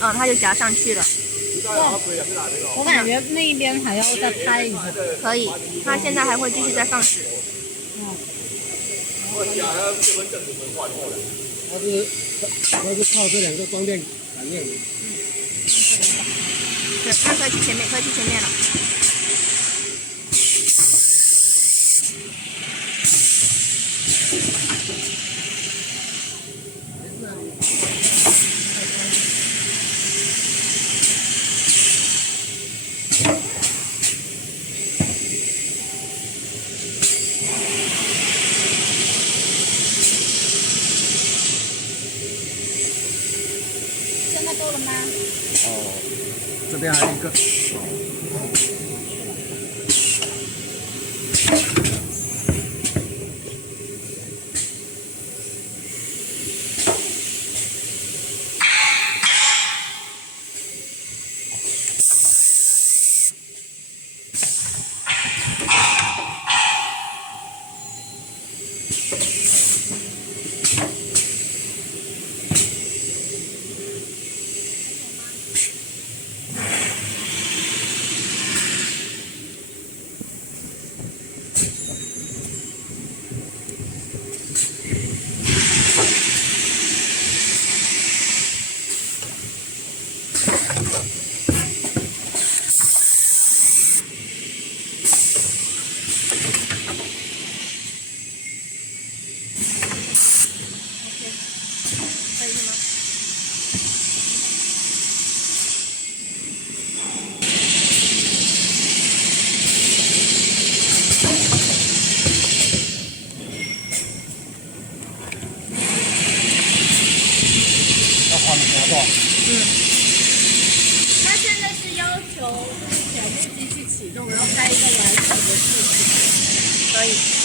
嗯，它就夹上去了。我感觉那一边还要再拍一下。可以，它现在还会继续再放纸。它是靠这两个光电感应。对，那可以去前面，可以去前面了。现在够了吗？哦，这边还有一个。可以吗？要花多少？它现在是要求就是全部机器启动，然后开一个完整的视频。可以。